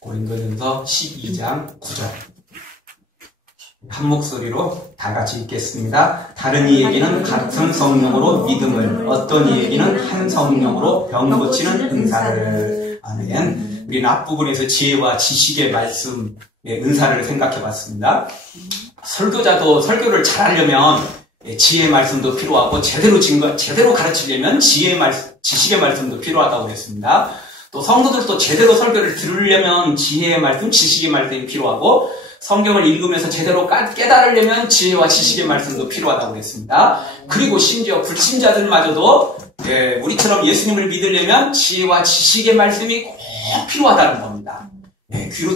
고린도전서 12장 9절. 한 목소리로 다 같이 읽겠습니다. 다른 이에게는 같은 성령으로 믿음을, 어떤 이에게는 한 성령으로 병 고치는 은사를. 아멘. 우리는 앞부분에서 지혜와 지식의 말씀의 은사를 생각해 봤습니다. 설교자도 설교를 잘하려면 지혜의 말씀도 필요하고, 제대로 가르치려면 지식의 말씀도 필요하다고 했습니다. 또 성도들도 제대로 설교를 들으려면 지혜의 말씀, 지식의 말씀이 필요하고, 성경을 읽으면서 제대로 깨달으려면 지혜와 지식의 말씀도 필요하다고 했습니다. 그리고 심지어 불신자들마저도 우리처럼 예수님을 믿으려면 지혜와 지식의 말씀이 꼭 필요하다는 겁니다. 한 귀로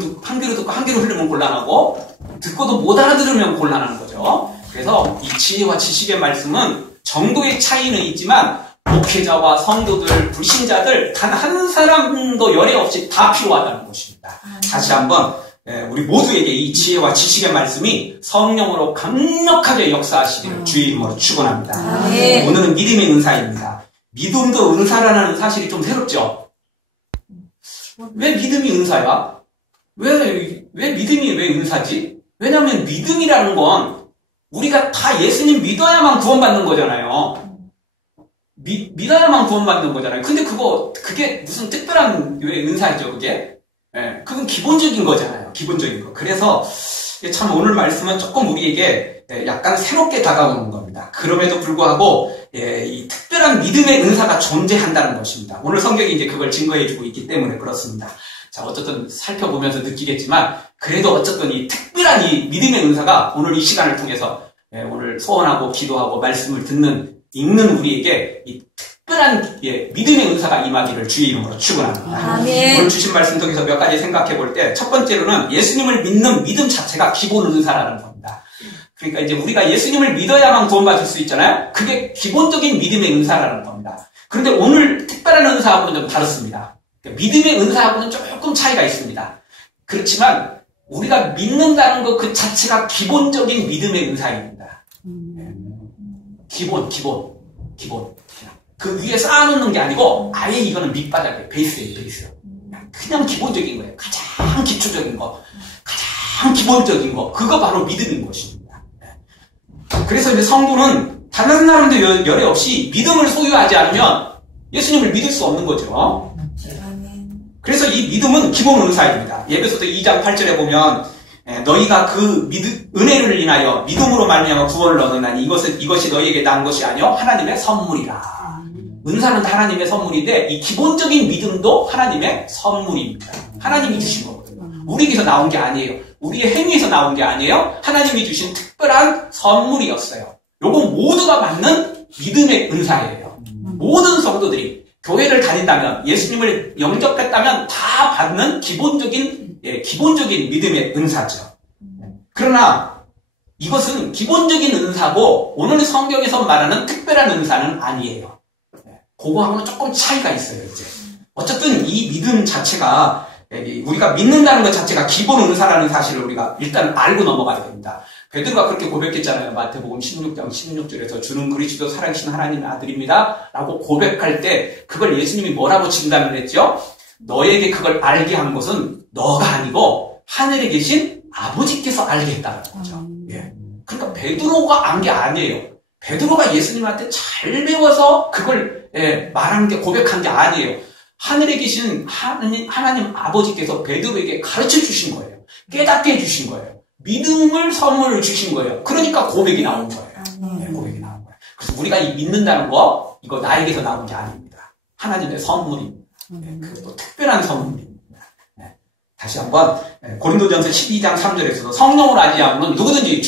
듣고 한 귀로 흘리면 곤란하고, 듣고도 못 알아들으면 곤란한 거죠. 그래서 이 지혜와 지식의 말씀은 정도의 차이는 있지만 목회자와 성도들, 불신자들 단 한 사람도 열애 없이 다 필요하다는 것입니다. 다시 한번 우리 모두에게 이 지혜와 지식의 말씀이 성령으로 강력하게 역사하시기를 주의 이름으로 축원합니다. 오늘은 믿음의 은사입니다. 믿음도 은사라는 사실이 좀 새롭죠? 왜 믿음이 은사야? 왜 믿음이 왜 은사지? 왜냐하면 믿음이라는 건 우리가 다 예수님 믿어야만 구원받는 거잖아요. 믿어야만 구원받는 거잖아요. 근데 그게 무슨 특별한 왜 은사죠, 그게? 그건 기본적인 거잖아요. 기본적인 거. 그래서 참 오늘 말씀은 조금 우리에게 약간 새롭게 다가오는 겁니다. 그럼에도 불구하고 이 특별한 믿음의 은사가 존재한다는 것입니다. 오늘 성경이 이제 그걸 증거해주고 있기 때문에 그렇습니다. 자, 어쨌든 살펴보면서 느끼겠지만 그래도 어쨌든 이 특별한 이 믿음의 은사가 오늘 이 시간을 통해서 오늘 소원하고 기도하고 말씀을 읽는 우리에게 이 특별한 믿음의 은사가 임하기를 주의 이름으로 축원합니다. 아멘. 오늘 주신 말씀 통해서 몇 가지 생각해 볼 때 첫 번째로는 예수님을 믿는 믿음 자체가 기본 은사라는 겁니다. 그러니까 이제 우리가 예수님을 믿어야만 구원받을 수 있잖아요. 그게 기본적인 믿음의 은사라는 겁니다. 그런데 오늘 특별한 은사하고는 좀 다릅니다. 믿음의 은사하고는 조금 차이가 있습니다. 그렇지만 우리가 믿는다는 것 그 자체가 기본적인 믿음의 은사입니다. 기본. 그 위에 쌓아놓는 게 아니고 아예 이거는 밑바닥이에요. 베이스예요, 베이스. 그냥 기본적인 거예요. 가장 기초적인 거, 가장 기본적인 거. 그거 바로 믿음인 것입니다. 그래서 이제 성도는 다른 사람도 열애 없이 믿음을 소유하지 않으면 예수님을 믿을 수 없는 거죠. 그래서 이 믿음은 기본 은사입니다. 예배소서 2장 8절에 보면 너희가 그 은혜를 인하여 믿음으로 말미암아 구원을 얻으나니 이것이 너희에게 난 것이 아니요 하나님의 선물이라. 은사는 하나님의 선물인데 이 기본적인 믿음도 하나님의 선물입니다. 하나님이 주신 거거든요. 우리에게서 나온 게 아니에요. 우리의 행위에서 나온 게 아니에요. 하나님이 주신 특별한 선물이었어요. 요건 모두가 받는 믿음의 은사예요. 모든 성도들이 교회를 다닌다면, 예수님을 영접했다면 다 받는 기본적인 믿음의 은사죠. 그러나 이것은 기본적인 은사고 오늘 성경에서 말하는 특별한 은사는 아니에요. 그거하고는 조금 차이가 있어요, 이제. 어쨌든 이 믿음 자체가, 우리가 믿는다는 것 자체가 기본 은사라는 사실을 우리가 일단 알고 넘어가야 됩니다. 베드로가 그렇게 고백했잖아요. 마태복음 16장 16절에서 주는 그리스도 살아계신 하나님의 아들입니다 라고 고백할 때 그걸 예수님이 뭐라고 진단을 했죠? 너에게 그걸 알게 한 것은 너가 아니고 하늘에 계신 아버지께서 알게 했다는 거죠. 그러니까 베드로가 안 게 아니에요. 베드로가 예수님한테 잘 배워서 그걸 말한 게, 고백한 게 아니에요. 하늘에 계신 하나님 아버지께서 베드로에게 가르쳐 주신 거예요. 깨닫게 해주신 거예요. 믿음을 선물을 주신 거예요. 그러니까 고백이 나온 거예요. 고백이 나온 거예요. 그래서 우리가 이 믿는다는 거, 이거 나에게서 나온 게 아닙니다. 하나님의 선물입니다. 그것도 특별한 선물입니다. 다시 한번 고린도전서 12장 3절에서도 성령으로 알지 않으면 누구든지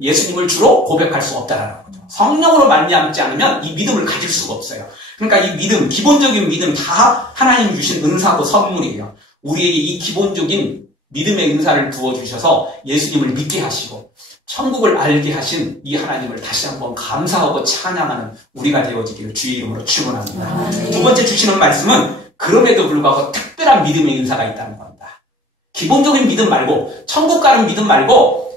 예수님을 주로 고백할 수 없다라는 거죠. 성령으로 말미암지 않으면 이 믿음을 가질 수가 없어요. 그러니까 이 믿음, 기본적인 믿음 다 하나님 주신 은사고 선물이에요. 우리에게 이 기본적인 믿음의 은사를 부어주셔서 예수님을 믿게 하시고 천국을 알게 하신 이 하나님을 다시 한번 감사하고 찬양하는 우리가 되어지기를 주의 이름으로 축원합니다. 두 번째 주시는 말씀은 그럼에도 불구하고 특별한 믿음의 은사가 있다는 겁니다. 기본적인 믿음 말고, 천국 가는 믿음 말고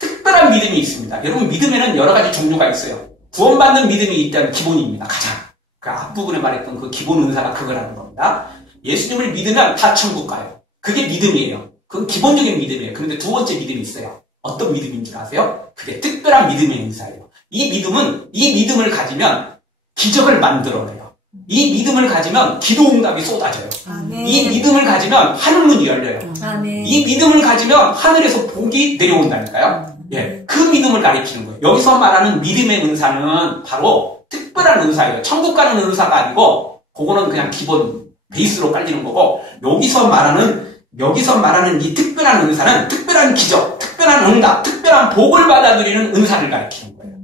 특별한 믿음이 있습니다. 여러분, 믿음에는 여러 가지 종류가 있어요. 구원받는 믿음이 일단 기본입니다. 가장. 그 앞부분에 말했던 그 기본 은사가 그거라는 겁니다. 예수님을 믿으면 다 천국 가요. 그게 믿음이에요. 그건 기본적인 믿음이에요. 그런데 두 번째 믿음이 있어요. 어떤 믿음인 줄 아세요? 그게 특별한 믿음의 은사예요. 이 믿음을 가지면 기적을 만들어내요. 이 믿음을 가지면 기도 응답이 쏟아져요. 아멘. 이 믿음을 가지면 하늘문이 열려요. 아멘. 이 믿음을 가지면 하늘에서 복이 내려온다니까요. 예, 그 믿음을 가리키는 거예요. 여기서 말하는 믿음의 은사는 바로 특별한 은사예요. 천국 가는 은사가 아니고 그거는 그냥 기본 베이스로 깔리는 거고, 여기서 말하는 이 특별한 은사는 특별한 기적, 특별한 응답, 특별한 복을 받아들이는 은사를 가리키는 거예요.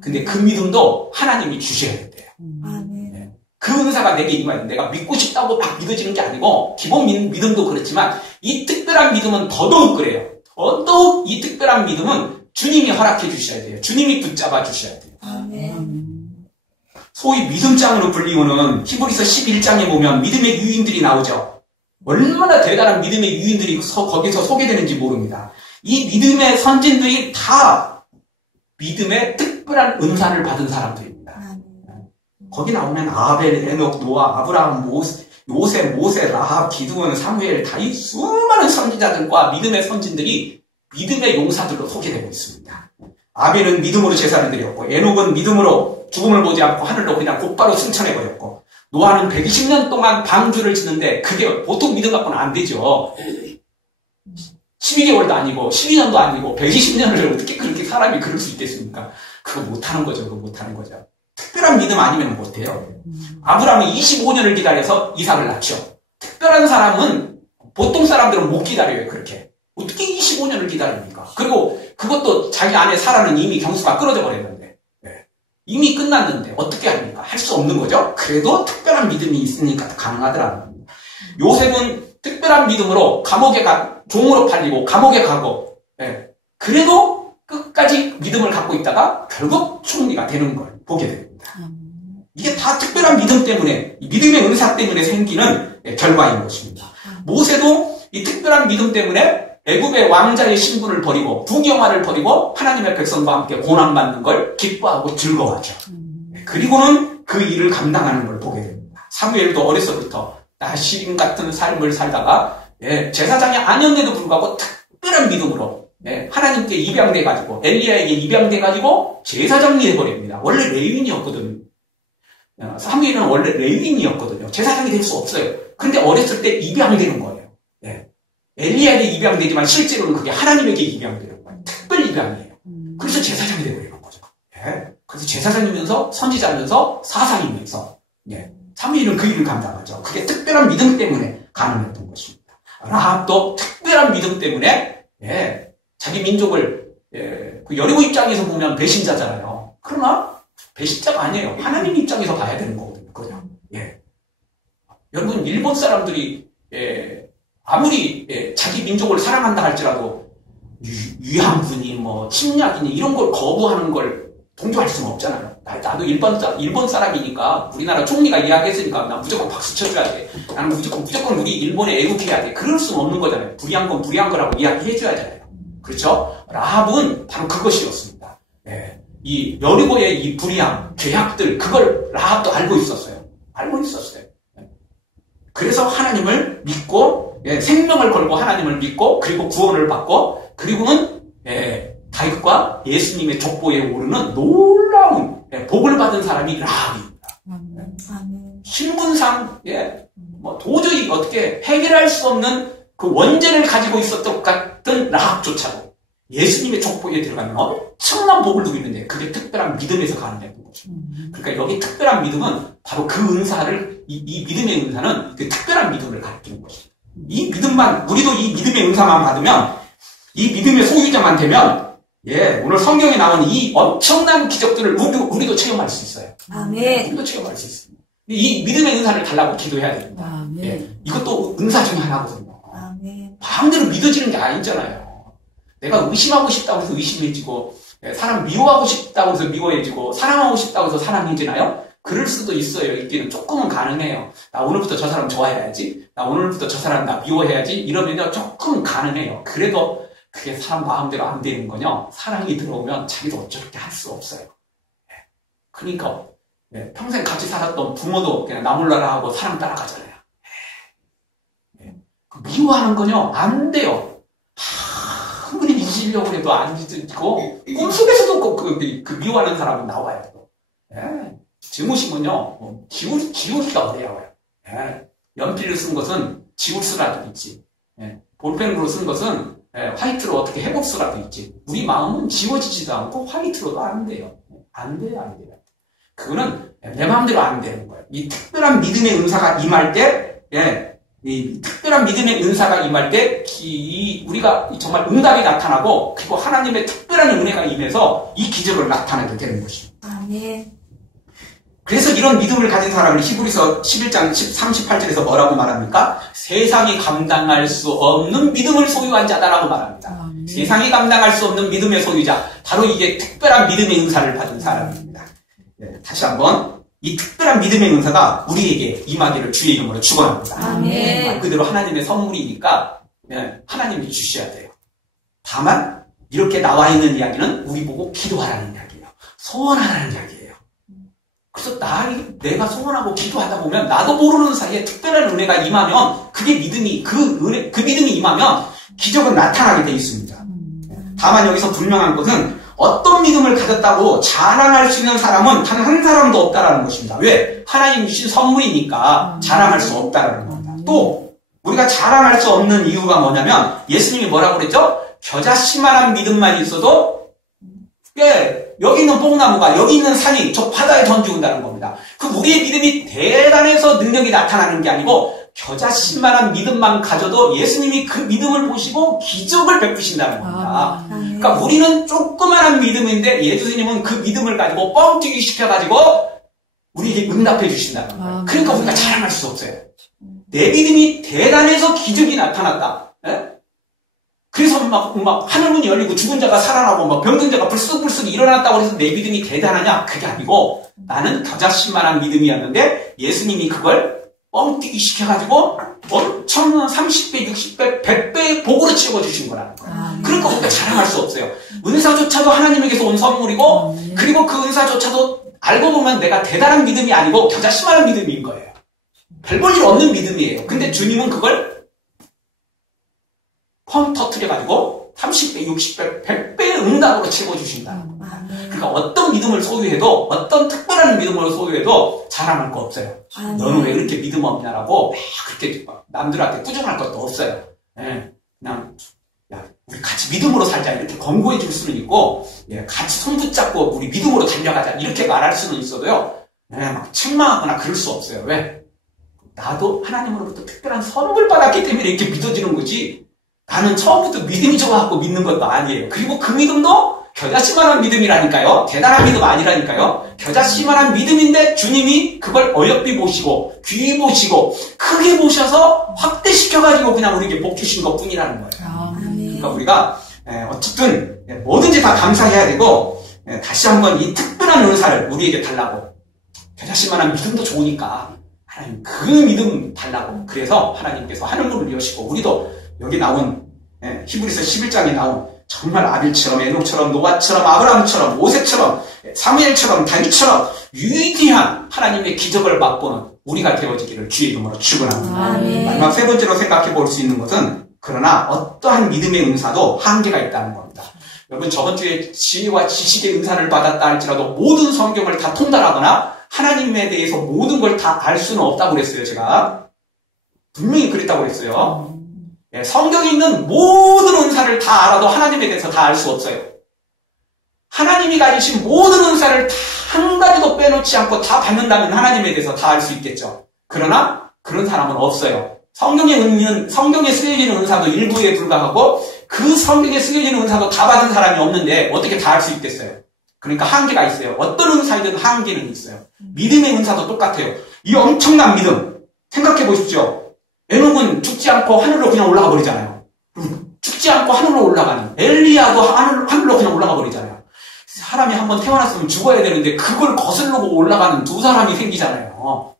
근데 그 믿음도 하나님이 주셔야 돼요. 아멘. 그 은사가 내게 임해야 돼. 내가 믿고 싶다고 막 믿어지는 게 아니고, 기본 믿음도 그렇지만 이 특별한 믿음은 더더욱 그래요. 더더욱 이 특별한 믿음은 주님이 허락해 주셔야 돼요. 주님이 붙잡아 주셔야 돼요. 아멘. 소위 믿음장으로 불리우는 히브리서 11장에 보면 믿음의 유인들이 나오죠. 얼마나 대단한 믿음의 유인들이 거기서 소개되는지 모릅니다. 이 믿음의 선진들이 다 믿음의 특별한 은사를 받은 사람들입니다. 거기 나오면 아벨, 에녹, 노아, 아브라함, 요셉, 모세, 라합, 기드온, 사무엘, 다윗, 수많은 선지자들과 믿음의 선진들이 믿음의 용사들로 소개되고 있습니다. 아벨은 믿음으로 제사를 드렸고, 에녹은 믿음으로 죽음을 보지 않고 하늘로 그냥 곧바로 승천해버렸고, 노아는 120년 동안 방주를 짓는데 그게 보통 믿음 갖고는 안 되죠. 12개월도 아니고 12년도 아니고 120년을 어떻게 그렇게 사람이 그럴 수 있겠습니까? 그거 못하는 거죠. 그거 못하는 거죠. 특별한 믿음 아니면 못해요. 아브라함이 25년을 기다려서 이삭을 낳죠. 특별한 사람은 보통 사람들은 못 기다려요. 그렇게. 어떻게 25년을 기다립니까? 그리고 그것도 자기 아내 사라는 이미 경수가 끊어져 버렸는데, 이미 끝났는데 어떻게 합니까? 할 수 없는 거죠. 그래도 특별한 믿음이 있으니까 가능하더라고요. 요셉은 특별한 믿음으로 종으로 팔리고 감옥에 가고, 그래도 끝까지 믿음을 갖고 있다가 결국 총리가 되는 걸 보게 됩니다. 이게 다 특별한 믿음 때문에, 믿음의 은사 때문에 생기는 결과인 것입니다. 모세도 이 특별한 믿음 때문에 애굽의 왕자의 신분을 버리고 부경화를 버리고 하나님의 백성과 함께 고난받는 걸 기뻐하고 즐거워하죠. 그리고는 그 일을 감당하는 걸 보게 됩니다. 사무엘도 어려서부터 나시림 같은 삶을 살다가 제사장이 아니었는데도 불구하고 특별한 믿음으로 하나님께 입양돼가지고 엘리야에게 입양돼가지고 제사장이 돼버립니다. 원래 레위인이었거든요. 사무엘은 원래 레위인이었거든요. 제사장이 될 수 없어요. 그런데 어렸을 때 입양되는 거예요. 엘리야에게 입양되지만 실제로는 그게 하나님에게 입양되는 거예요. 특별 입양이에요. 그래서 제사장이 되버리는 거죠. 그래서 제사장이면서 선지자면서 사상이면서 사무엘은 그 일을 감당하죠. 그게 특별한 믿음 때문에 가능했던 것입니다. 라합도 특별한 믿음 때문에 자기 민족을 그 여리고 입장에서 보면 배신자잖아요. 그러나 배신자가 아니에요. 하나님 입장에서 봐야 되는 거거든요. 그냥. 여러분 일본 사람들이 아무리 자기 민족을 사랑한다 할지라도 위안부니 뭐 침략이니 이런 걸 거부하는 걸 동조할 수는 없잖아요. 나도 일본 사람이니까 우리나라 총리가 이야기했으니까 나 무조건 박수 쳐줘야 돼. 나는 무조건 우리 일본에 애국해야 돼. 그럴 수는 없는 거잖아요. 불의한 건 불의한 거라고 이야기해줘야잖아요. 그렇죠? 라합은 바로 그것이었습니다. 이 여리고의 이 불의함, 죄악들 그걸 라합도 알고 있었어요. 그래서 하나님을 믿고 생명을 걸고 하나님을 믿고 그리고 구원을 받고 그리고는 다윗과 예수님의 족보에 오르는 놀라운 복을 받은 사람이 라합입니다. 신분상 뭐 도저히 어떻게 해결할 수 없는 그 원죄를 가지고 있었던 것 같은 라합조차도 예수님의 족보에 들어가면 엄청난 복을 누리는데 그게 특별한 믿음에서 가능했던 거죠. 그러니까 여기 특별한 믿음은 바로 그 은사를 이 믿음의 은사는 그 특별한 믿음을 가리키는 것이죠. 이 믿음만 우리도 이 믿음의 은사만 받으면 이 믿음의 소유자만 되면 오늘 성경에 나온 이 엄청난 기적들을 우리도 체험할 수 있어요. 아멘. 우리도 체험할 수 있습니다. 이 믿음의 은사를 달라고 기도해야 됩니다. 아멘. 이것도 은사 중에 하나거든요. 아멘. 마음대로 믿어지는 게 아니잖아요. 내가 의심하고 싶다고 해서 의심해지고 사람 미워하고 싶다고 해서 미워해지고 사랑하고 싶다고 해서 사랑해지나요? 그럴 수도 있어요. 있기는 조금은 가능해요. 나 오늘부터 저 사람 좋아해야지. 나 오늘부터 저 사람 나 미워해야지. 이러면요 조금 가능해요. 그래도 그게 사람 마음대로 안 되는 거요. 사랑이 들어오면 자기도 어쩌게 할 수 없어요. 그러니까 평생 같이 살았던 부모도 그냥 나 몰라라 하고 사랑 따라가잖아요. 미워하는 건요, 안 돼요. 아무리 잊으려고 해도 안 잊고, 꿈속에서도 그 미워하는 사람은 나와요. 예. 지우시면요, 지우기가 어려워요. 예. 연필로 쓴 것은 지울 수라도 있지. 예. 볼펜으로 쓴 것은 화이트로 어떻게 해볼 수라도 있지. 우리 마음은 지워지지도 않고 화이트로도 안 돼요. 안 돼요, 안 돼요. 그거는 내 마음대로 안 되는 거예요. 이 특별한 믿음의 은사가 임할 때, 이 특별한 믿음의 은사가 임할 때, 우리가 정말 응답이 나타나고, 그리고 하나님의 특별한 은혜가 임해서 이 기적을 나타내게 되는 것입니다. 아멘. 그래서 이런 믿음을 가진 사람을 히브리서 11장 38절에서 뭐라고 말합니까? 세상이 감당할 수 없는 믿음을 소유한 자다라고 말합니다. 세상이 감당할 수 없는 믿음의 소유자, 바로 이게 특별한 믿음의 은사를 받은 사람입니다. 다시 한번 이 특별한 믿음의 은사가 우리에게 임하기를 주의 이름으로 축원합니다. 아멘. 말 그대로 하나님의 선물이니까 하나님이 주셔야 돼요. 다만 이렇게 나와 있는 이야기는 우리 보고 기도하라는 이야기예요. 소원하라는 이야기예요. 그래서 내가 소원하고 기도하다 보면 나도 모르는 사이에 특별한 은혜가 임하면 그게 믿음이 그 믿음이 임하면 기적은 나타나게 돼 있습니다. 다만 여기서 분명한 것은 어떤 믿음을 가졌다고 자랑할 수 있는 사람은 단 한 사람도 없다라는 것입니다. 왜? 하나님 주신 선물이니까 자랑할 수 없다라는 겁니다. 또 우리가 자랑할 수 없는 이유가 뭐냐면 예수님이 뭐라고 그랬죠? 겨자씨만한 믿음만 있어도 여기 있는 뽕나무가 여기 있는 산이 저 바다에 던지운다는 겁니다. 그 우리의 믿음이 대단해서 능력이 나타나는 게 아니고 겨자씨만한 믿음만 가져도 예수님이 그 믿음을 보시고 기적을 베푸신다는 겁니다. 그러니까 우리는 조그만한 믿음인데 예수님은 그 믿음을 가지고 뻥튀기 시켜가지고 우리에게 응답해 주신다는 거예요. 그러니까 우리가 자랑할 수 없어요. 내 믿음이 대단해서 기적이 나타났다. 그래서 막 하늘문이 열리고 죽은 자가 살아나고 막 병든 자가 불쑥불쑥 일어났다고 해서 내 믿음이 대단하냐? 그게 아니고 나는 겨자씨만한 믿음이었는데 예수님이 그걸 뻥튀기 시켜가지고 엄청난 30배, 60배, 100배의 복으로 채워주신 거라는 거예요. 그러니까 우리가 자랑할 수 없어요. 은사조차도 하나님에게서 온 선물이고 그리고 그 은사조차도 알고 보면 내가 대단한 믿음이 아니고 겨자씨만한 믿음인 거예요. 별 볼 일 없는 믿음이에요. 근데 주님은 그걸 펑 터뜨려가지고 30배, 60배, 100배의 응답으로 채워주신다. 그러니까 어떤 믿음을 소유해도 어떤 특별한 믿음을 소유해도 자랑할 거 없어요. 너는 왜 이렇게 믿음 없냐라고 그렇게 남들한테 꾸중할 것도 없어요. 그냥 우리 같이 믿음으로 살자 이렇게 권고해 줄 수는 있고 같이 손 붙잡고 우리 믿음으로 달려가자 이렇게 말할 수는 있어도요. 막 책망하거나 그럴 수 없어요. 왜? 나도 하나님으로부터 특별한 선물을 받았기 때문에 이렇게 믿어지는 거지 나는 처음부터 믿음이 좋아갖고 믿는 것도 아니에요. 그리고 그 믿음도 겨자씨만한 믿음이라니까요. 대단한 믿음 아니라니까요. 겨자씨만한 믿음인데 주님이 그걸 어여삐 보시고 귀히 보시고 크게 보셔서 확대시켜가지고 그냥 우리에게 복 주신 것뿐이라는 거예요. 그러니까 우리가 어쨌든 뭐든지 다 감사해야 되고 다시 한번 이 특별한 은사를 우리에게 달라고 겨자씨만한 믿음도 좋으니까 하나님 그 믿음 달라고 그래서 하나님께서 하늘문을 여시고 우리도 여기 나온 히브리서 11장에 나온 정말 아빌처럼 에녹처럼 노아처럼 아브라함처럼 모세처럼 사무엘처럼 다윗처럼 위대한 하나님의 기적을 맛보는 우리가 되어지기를 주의 이름으로 축원합니다. 마지막 세 번째로 생각해 볼 수 있는 것은 그러나 어떠한 믿음의 은사도 한계가 있다는 겁니다. 여러분 저번 주에 지혜와 지식의 은사를 받았다 할지라도 모든 성경을 다 통달하거나 하나님에 대해서 모든 걸 다 알 수는 없다고 그랬어요. 제가 분명히 그랬다고 그랬어요. 성경에 있는 모든 은사를 다 알아도 하나님에 대해서 다 알 수 없어요. 하나님이 가지신 모든 은사를 다 한 가지도 빼놓지 않고 다 받는다면 하나님에 대해서 다 알 수 있겠죠. 그러나 그런 사람은 없어요. 성경에 쓰여지는 은사도 일부에 불과하고 그 성경에 쓰여지는 은사도 다 받은 사람이 없는데 어떻게 다 알 수 있겠어요. 그러니까 한계가 있어요. 어떤 은사이든 한계는 있어요. 믿음의 은사도 똑같아요. 이 엄청난 믿음 생각해 보십시오. 에녹은 죽지 않고 하늘로 그냥 올라가 버리잖아요. 죽지 않고 하늘로 올라가니 엘리야도 하늘로 그냥 올라가 버리잖아요. 사람이 한번 태어났으면 죽어야 되는데 그걸 거슬르고 올라가는 두 사람이 생기잖아요.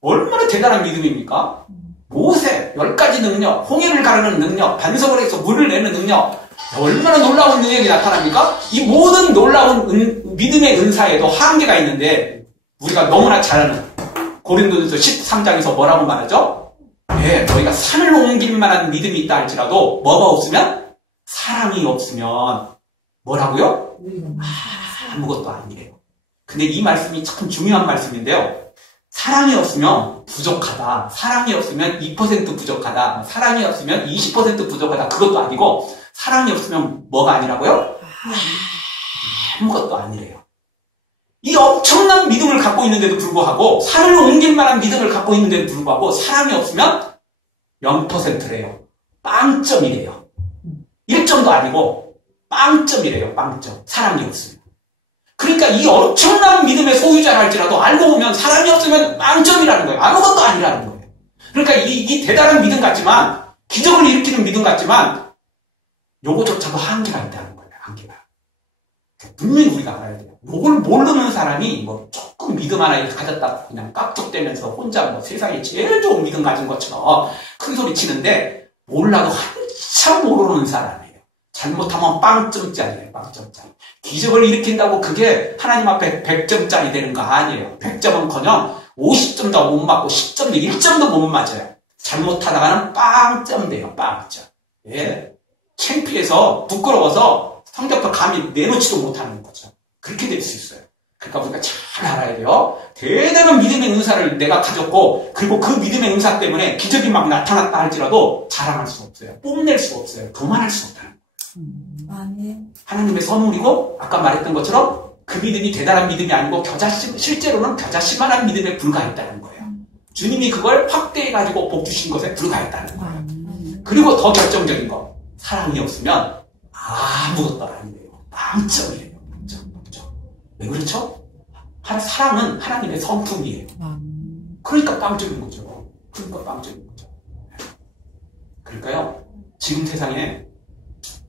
얼마나 대단한 믿음입니까? 모세 10가지 능력, 홍해를 가르는 능력, 반석을 해서 물을 내는 능력 얼마나 놀라운 능력이 나타납니까? 이 모든 놀라운 믿음의 은사에도 한계가 있는데 우리가 너무나 잘 아는 고린도전서 13장에서 뭐라고 말하죠? 예, 너희가 산을 옮길 만한 믿음이 있다 할지라도 뭐가 없으면? 사랑이 없으면 뭐라고요? 아무것도 아니래요. 근데 이 말씀이 참 중요한 말씀인데요. 사랑이 없으면 부족하다. 사랑이 없으면 2% 부족하다. 사랑이 없으면 20% 부족하다. 그것도 아니고 사랑이 없으면 뭐가 아니라고요? 아무것도 아니래요. 이 엄청난 믿음을 갖고 있는데도 불구하고 산을 옮길 만한 믿음을 갖고 있는데도 불구하고 사랑이 없으면 0%래요. 빵점이래요. 1점도 아니고 빵점이래요. 빵점. 사랑이 없으면. 그러니까 이 엄청난 믿음의 소유자라 할지라도 알고 보면 사랑이 없으면 빵점이라는 거예요. 아무것도 아니라는 거예요. 그러니까 이 대단한 믿음 같지만 기적을 일으키는 믿음 같지만 요거조차도 한계가 있다는 거예요. 한계가. 분명히 우리가 알아야 돼요. 요걸 모르는 사람이 뭐 조금 믿음 하나 가졌다 그냥 깍둑대면서 혼자 뭐 세상에 제일 좋은 믿음 가진 것처럼 큰 소리 치는데 몰라도 한참 모르는 사람이에요. 잘못하면 빵점짜리예요. 빵점짜리. 기적을 일으킨다고 그게 하나님 앞에 100점짜리 되는 거 아니에요. 100점은커녕 50점도 못 맞고 10점도 1점도 못 맞아요. 잘못하다가는 빵점 돼요. 빵점. 예. 창피해서 부끄러워서 성경도 감히 내놓지도 못하는 거죠. 그렇게 될 수 있어요. 그러니까 우리가 잘 알아야 돼요. 대단한 믿음의 은사를 내가 가졌고 그리고 그 믿음의 은사 때문에 기적이 막 나타났다 할지라도 자랑할 수 없어요. 뽐낼 수 없어요. 교만할 수 없다는 거예요. 아멘. 하나님의 선물이고 아까 말했던 것처럼 그 믿음이 대단한 믿음이 아니고 실제로는 겨자씨만한 믿음에 불과했다는 거예요. 주님이 그걸 확대해가지고 복 주신 것에 불과했다는 거예요. 그리고 더 결정적인 거 사랑이 없으면 아무것도 아니에요. 빵점이에요. 빵점. 왜 그렇죠? 사랑은 하나님의 성품이에요. 그러니까 빵점인 거죠. 그러니까 빵점인 거죠. 그러니까요 지금 세상에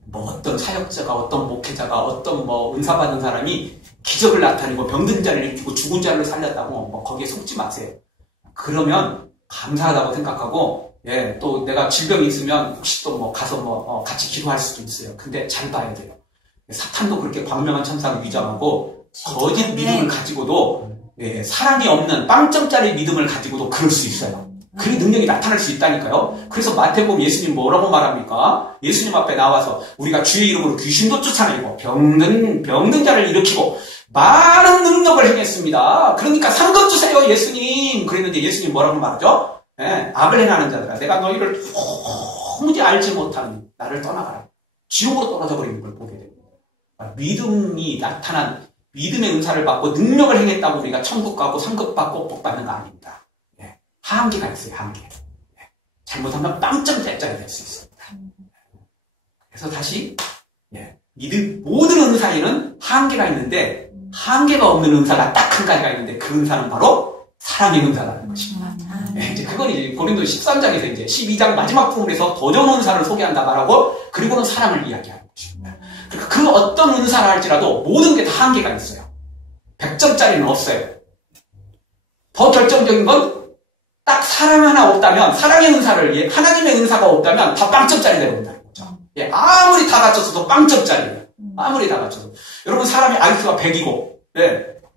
뭐 어떤 사역자가 어떤 목회자가 어떤 뭐 은사 받은 사람이 기적을 나타내고 병든 자를 일으키고 죽은 자를 살렸다고 뭐 거기에 속지 마세요. 그러면 감사하다고 생각하고 예, 또 내가 질병이 있으면 혹시 또 뭐 가서 뭐 같이 기도할 수도 있어요. 근데 잘 봐야 돼요. 사탄도 그렇게 광명한 천사를 위장하고 거짓 믿음을 가지고도 예, 사랑이 없는 빵점짜리 믿음을 가지고도 그럴 수 있어요. 그 능력이 나타날 수 있다니까요. 그래서 마태복음 예수님 뭐라고 말합니까? 예수님 앞에 나와서 우리가 주의 이름으로 귀신도 쫓아내고 병든 자를 일으키고 많은 능력을 행했습니다. 그러니까 상급 주세요 예수님. 그랬는데 예수님 뭐라고 말하죠? 네, 악을 행하는 자들아 내가 너희를 도무지 알지 못하는 나를 떠나가라. 지옥으로 떨어져 버리는 걸 보게 됩니다. 믿음이 나타난 믿음의 은사를 받고 능력을 행했다고 우리가 천국 가고 상급 받고 복 받는 거 아닙니다. 한계가 있어요, 한계. 잘못하면 빵점 대짜리 될 수 있습니다. 그래서 다시, 모든 은사에는 한계가 있는데, 한계가 없는 은사가 딱 한 가지가 있는데, 그 은사는 바로 사랑의 은사라는 것입니다. 이제 그건 이제 고린도 13장에서 이제 12장 마지막 부분에서 더 좋은 은사를 소개한다 말하고, 그리고는 사랑을 이야기하는 것입니다. 그러니까 그 어떤 은사를 할지라도 모든 게 다 한계가 있어요. 100점짜리는 없어요. 더 결정적인 건 딱 사랑 하나 없다면, 사랑의 은사를, 하나님의 은사가 없다면 다 빵점짜리 되어버린다는 거죠. 아무리 다 갖췄어도 빵점짜리예요. 아무리 다 갖춰도. 여러분, 사람이 IQ가 100이고,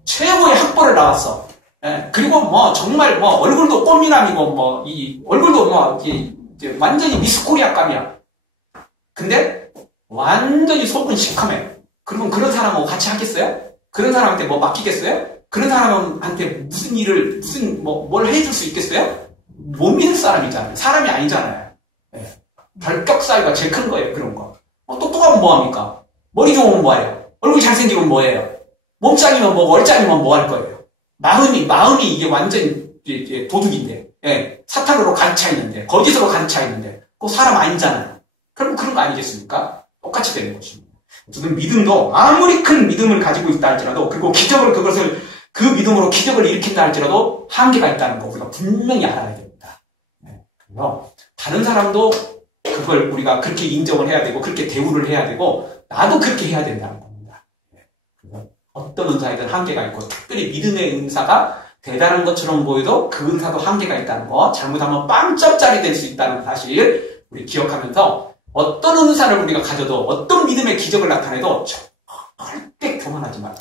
최고의 학벌을 나왔어. 그리고 뭐, 정말 뭐, 얼굴도 꽃미남이고, 뭐, 얼굴도 뭐, 이제 완전히 미스 코리아감이야. 근데, 완전히 속은 시커매. 그러면 그런 사람하고 같이 하겠어요? 그런 사람한테 뭐 맡기겠어요? 그런 사람한테 뭘 해줄 수 있겠어요? 못 믿을 사람이잖아요. 사람이 아니잖아요. 결격 사유가 제일 큰 거예요, 그런 거. 똑똑하면 뭐합니까? 머리 좋으면 뭐해요? 얼굴 잘생기면 뭐해요? 몸짱이면 뭐고, 얼짱이면 뭐 할 거예요? 마음이 이게 완전 도둑인데, 사탄으로 가득차 있는데, 거짓으로 가득차 있는데, 그거 사람 아니잖아요. 결국 그런 거 아니겠습니까? 똑같이 되는 것입니다. 저는 믿음도 아무리 큰 믿음을 가지고 있다 할지라도, 그리고 그 믿음으로 기적을 일으킨다 할지라도 한계가 있다는 거 우리가 분명히 알아야 됩니다. 그래서 다른 사람도 그걸 우리가 그렇게 인정을 해야 되고 그렇게 대우를 해야 되고 나도 그렇게 해야 된다는 겁니다. 그래서 어떤 은사에든 한계가 있고 특별히 믿음의 은사가 대단한 것처럼 보여도 그 은사도 한계가 있다는 거, 잘못하면 빵점짜리 될 수 있다는 사실 우리 기억하면서 어떤 은사를 우리가 가져도 어떤 믿음의 기적을 나타내도 절대 교만하지 말고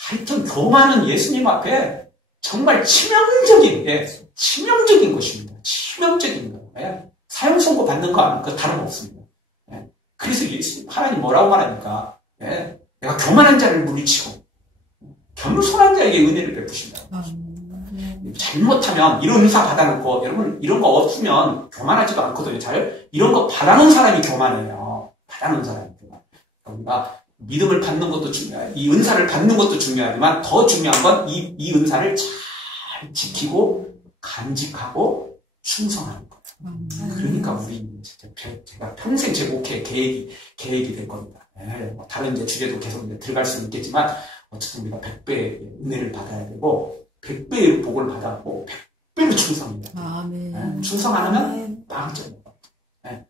하여튼 교만은 예수님 앞에 정말 치명적인 것입니다. 치명적인 거. 예? 사형 선고 받는 거 다름없습니다. 예? 그래서 하나님 뭐라고 말합니까? 예? 내가 교만한 자를 물리치고 겸손한 자에게 은혜를 베푸신다. 잘못하면 이런 은사 받아놓고 여러분 이런 거 없으면 교만하지도 않거든요. 이런 거 받아놓은 사람이 교만해요. 받아놓은 사람이 교만. 그러니까 믿음을 받는 것도 중요해요. 이 은사를 받는 것도 중요하지만 더 중요한 건 이 은사를 잘 지키고 간직하고 충성하는 거예요. 그러니까 우리 제가 평생 제 목회 계획이 될 겁니다. 네, 뭐 다른 이제 주제도 계속 이제 들어갈 수는 있겠지만 어쨌든 우리가 100배의 은혜를 받아야 되고 100배의 복을 받았고 100배로 충성입니다. 네, 충성 안 하면 빵점이에요. 네,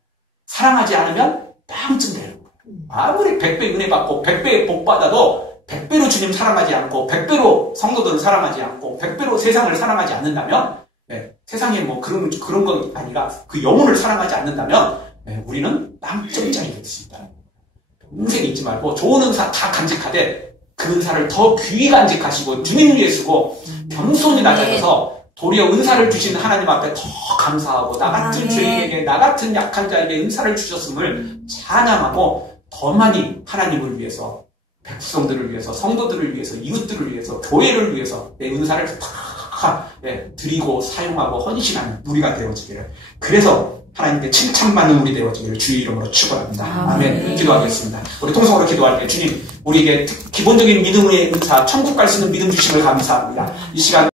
사랑하지 않으면 빵점 되는 거예요. 아무리 100배 은혜 받고 100배의 복 받아도 100배로 주님 사랑하지 않고 100배로 성도들을 사랑하지 않고 100배로 세상을 사랑하지 않는다면 네, 세상에 뭐 그런 거 아니라 그 영혼을 사랑하지 않는다면 네, 우리는 빵점짜리 되겠습니다. 평생 잊지 말고 좋은 은사 다 간직하되 그 은사를 더 귀히 간직하시고 주님을 위해 쓰고 겸손히 낮아져서 도리어 은사를 주신 하나님 앞에 더 감사하고 나 같은 죄인에게 나 같은 약한 자에게 은사를 주셨음을 찬양하고 더 많이 하나님을 위해서 백성들을 위해서 성도들을 위해서 이웃들을 위해서 교회를 위해서 내 은사를 다 드리고 사용하고 헌신하는 우리가 되어지기를 그래서 하나님께 칭찬받는 우리 되어지기를 주의 이름으로 축원합니다. 아멘. 기도하겠습니다. 우리 통성으로 기도할 때 주님 우리에게 기본적인 믿음의 은사 천국 갈 수 있는 믿음 주심을 감사합니다. 이 시간